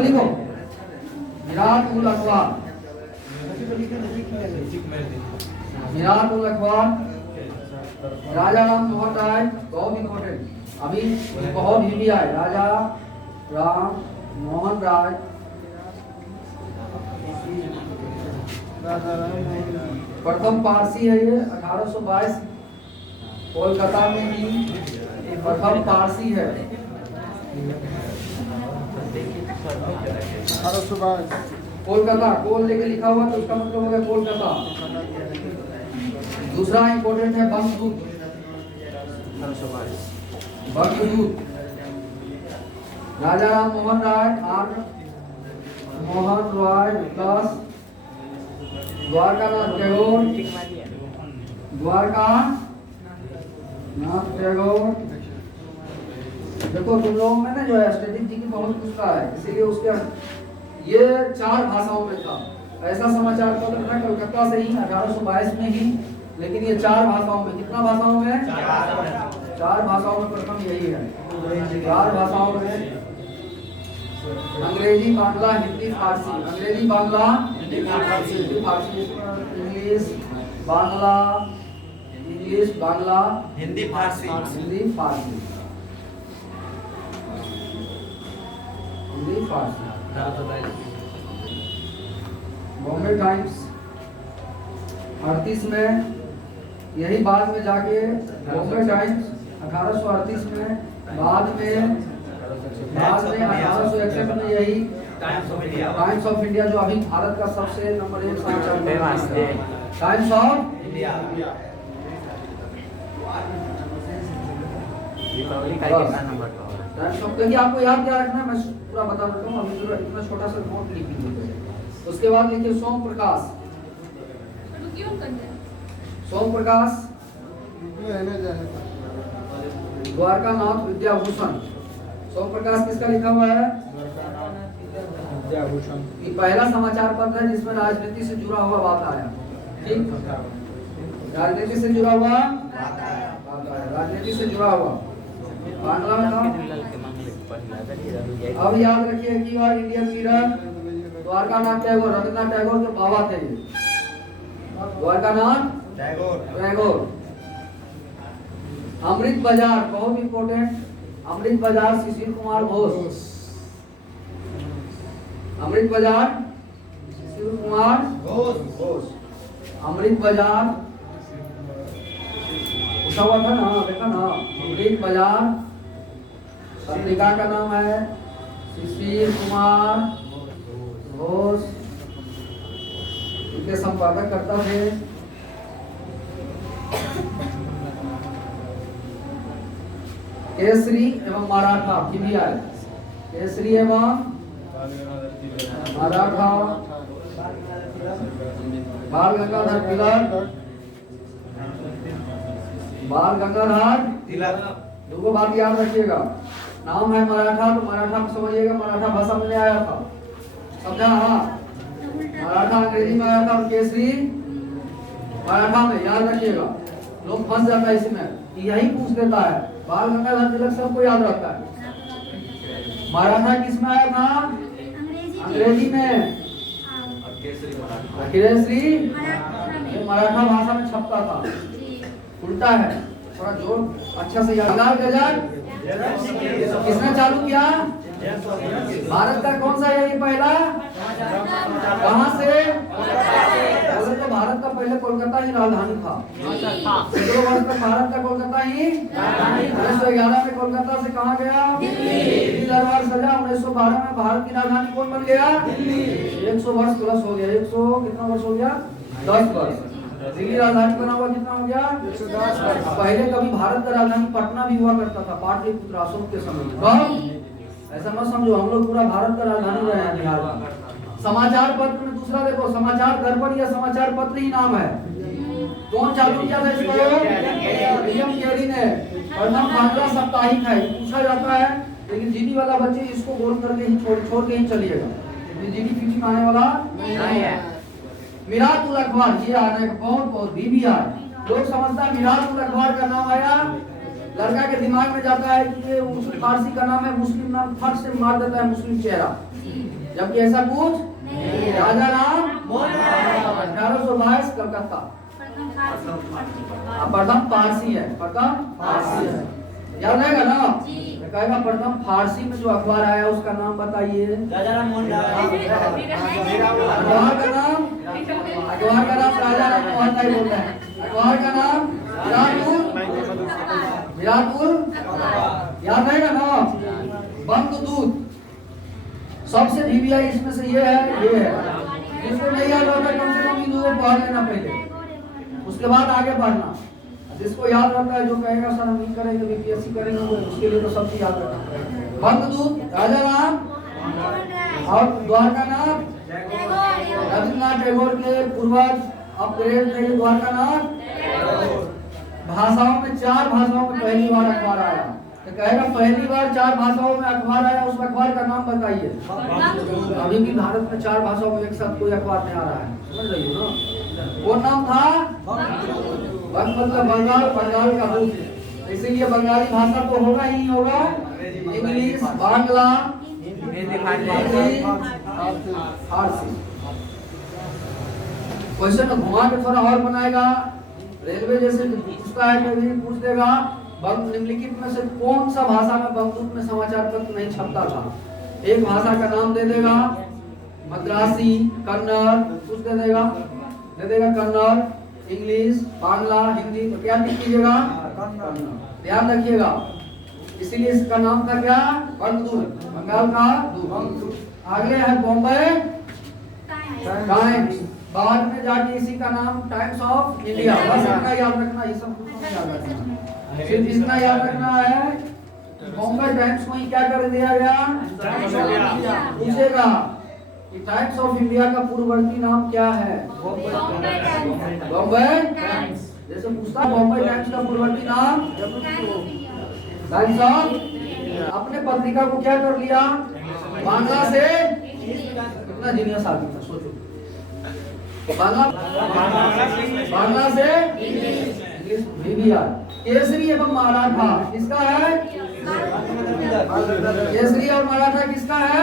पे लिखो मिरात उल अखबार। मिरात उल अखबार राजा राम मोहन राय, बहुत इंपॉर्टेंट, अभी बहुत हिंदी आए। राजा राम मोहन राय, प्रथम पारसी है ये, 1822 कोलकाता में ही प्रथम पारसी है। 1822 कोलकाता, कोल लेके लिखा हुआ तो उसका मतलब हो गया कोलकाता। दूसरा इंपॉर्टेंट है बंगदूत। Bangadoot Raja Ram Mohan Roy, R Mohan Roy plus Dwarka Nath Tagore, Dwarka Nath Tagore. देखो तुम लोगों में ना जो है स्ट्रेटेजी की बहुत पुस्तक है, इसीलिए उसके ये 4 भाषाओं में था। ऐसा समाचार पत्र था कलकत्ता से ही 1822 में ही, लेकिन ये 4 भाषाओं में, कितना भाषाओं में? 4 भाषाओं में प्रथम यही है। 4 भाषाओं में, अंग्रेजी, बांग्ला, हिंदी, फारसी। अंग्रेजी, बांग्ला, हिंदी, फारसी, इंग्लिश, बांग्ला, इंग्लिश, बांग्ला, हिंदी, फारसी, हिंदी, फारसी, हिंदी, फारसी। बॉम्बे टाइम्स 38 में, यही बाद में जाके बॉम्बे टाइम्स 1838 में, बाद में 1861 में यही टाइम्स ऑफ इंडिया, जो अभी भारत का सबसे नंबर 1 समाचार times of India. Times of, क्योंकि आपको याद क्या रखना है, मैं पूरा बता देता हूँ। अभी इतना छोटा सा नोट लिखिए। उसके बाद लिखिए सोम प्रकाश। सोम प्रकाश, द्वारका नाथ विद्याभूषण। सोम प्रकाश किसका लिखा हुआ है? विद्याभूषण। ये पहला समाचार पत्र है जिसमें राजनीति से जुड़ा हुआ बात आया। ठीक, राजनीति से जुड़ा हुआ बात आया, राजनीति से जुड़ा हुआ। बांग्ला में था। अब याद रखिए कि बार इंडियन लीडर द्वारका नाथ टैगोर, रविन्द्रनाथ टैगोर के बाबा थे। द्वारका नाथ टैगोर। अमृत बाजार, बहुत इंपॉर्टेंट, अमृत बाजार शिशिर कुमार घोष। अमृत बाजार शिशिर कुमार घोष। अमृत बाजार पूछा हुआ था ना, देखा ना। अमृत बाजार, पत्रिका का नाम है शिशिर कुमार घोष, इनके संपादक करता थे केसरी एवं मराठा PBI, केसरी एवं मराठा, बाल गंगाधर तिलक, बाल गंगाधर तिलक। दो बात याद रखिएगा, नाम है मराठा तो मराठा में समझिएगा, मराठा भाषा में आया था, समझा? मराठा अंग्रेजी में आया था और केसरी मराठा में, याद रखिएगा। लोग फंस जाता है इसमें, यही पूछ देता है। बाल गंगाधर तिलक सबको याद रहता है। मराठा किस में आया था? अंग्रेजी में। केसरी ये मराठा भाषा में छपता था, उल्टा है। थोड़ा जोर अच्छा से याद। गजल किसने चालू किया? भारत का कौन सा है ये पहला? कहाँ से? बोले तो भारत का पहले कोलकाता ही राजधानी था। 2 वर्ष तक भारत का कोलकाता ही। 1911 में कोलकाता से कहाँ गया? दिल्ली दरबार सजा। 1912 में भारत की राजधानी कौन बन गया? 100 वर्ष प्लस हो गया। 100 कितना वर्ष हो गया? 10 वर्ष। दिल्ली राजधानी बना हुआ कितना हो गया? 110 वर्ष। पहले कभी भारत का राजधानी पटना भी हुआ करता था, पाटलिपुत्र अशोक के समय में। ऐसा मत समझो हम लोग पूरा भारत का राजधानी रहे हैं बिहार का। समाचार पत्र में दूसरा देखो, समाचार दर्पण या समाचार पत्र ही नाम है। कौन चालू किया था इसको? विलियम कैरी ने। प्रथम बांग्ला साप्ताहिक है, पूछा जाता है, लेकिन जीडी वाला बच्चे इसको बोल करके ही छोड़ के ही चलिएगा, जीडी पीटी आने वाला नहीं है। मिरात उल अखबार, ये आने बहुत BBI। लोग समझता है मिरात उल अखबार का नाम आया लड़का के दिमाग में जाता है कि ये फारसी का नाम है, मुस्लिम नाम, फट से मार देता है मुस्लिम चेहरा, जबकि ऐसा कुछ राजा राम 1822 कलकत्ता। प्रथम फारसी है, प्रथम फारसी है, याद रहेगा ना? कहेगा प्रथम फारसी में जो अखबार आया उसका नाम बताइए। राजा राम मोहन राय। अखबार का नाम राजा राम मोहन राय बोलते हैं। अखबार का नाम विराटपुर, याद रहेगा ना? बंगदूत, सबसे ढीबिया इसमें से ये है, जिसको नहीं याद होता कम से कम इन पढ़ लेना पहले, उसके बाद आगे बढ़ना। जिसको याद रहता है जो कहेगा सर हम नहीं करेंगे बीपीएससी करेंगे, उसके लिए तो सब चीज याद रखना पड़ेगा। बंगदूत राजा राम, और द्वारका नाथ रविन्द्रनाथ टैगोर के पूर्वज अपग्रेड थे द्वारका नाथ। भाषाओं में 4 भाषाओं में पहली बार अखबार आया, तो कहेगा पहली बार 4 भाषाओं में अखबार आया, उस अखबार का नाम बताइए। अभी भी भारत में 4 भाषाओं में एक साथ कोई अखबार नहीं आ रहा है, समझ रही हो ना? वो नाम था बंग, मतलब बंगाल, बंगाल का दूत। इसीलिए बंगाली भाषा तो होगा ही होगा, इंग्लिश, बांग्ला, हिंदी, फारसी। क्वेश्चन घुमा के थोड़ा और बनाएगा, रेलवे जैसे पूछता है कभी पूछ देगा निम्नलिखित में से कौन सा भाषा में बंगदूत में समाचार पत्र नहीं छपता था। एक भाषा का नाम दे देगा, मद्रासी, कन्नड़, कुछ दे देगा कन्नड़, इंग्लिश, बांग्ला, हिंदी, तो क्या लिख कीजिएगा? ध्यान रखिएगा। इसीलिए इसका नाम था क्या? बंगदूत, बंगाल का दूत। आगे है बॉम्बे टाइम्स, बाद में जाके इसी का नाम टाइम्स ऑफ इंडिया। बस इतना याद रखना, ये सब कुछ नहीं याद रखना, सिर्फ इतना याद रखना है कि बॉम्बे टाइम्स को ही क्या कर दिया गया? पूछेगा कि टाइम्स ऑफ इंडिया का पूर्ववर्ती नाम क्या है? बॉम्बे टाइम्स। जैसे पूछता बॉम्बे टाइम्स का पूर्ववर्ती नाम टाइम्स ऑफ। अपने पत्रिका को क्या कर लिया? बांग्ला से, कितना जीनियस आदमी था सोचो। बांग्ला से इंग्लिश भी यार। केसरी एवं मराठा किसका है? केसरी और मराठा किसका है?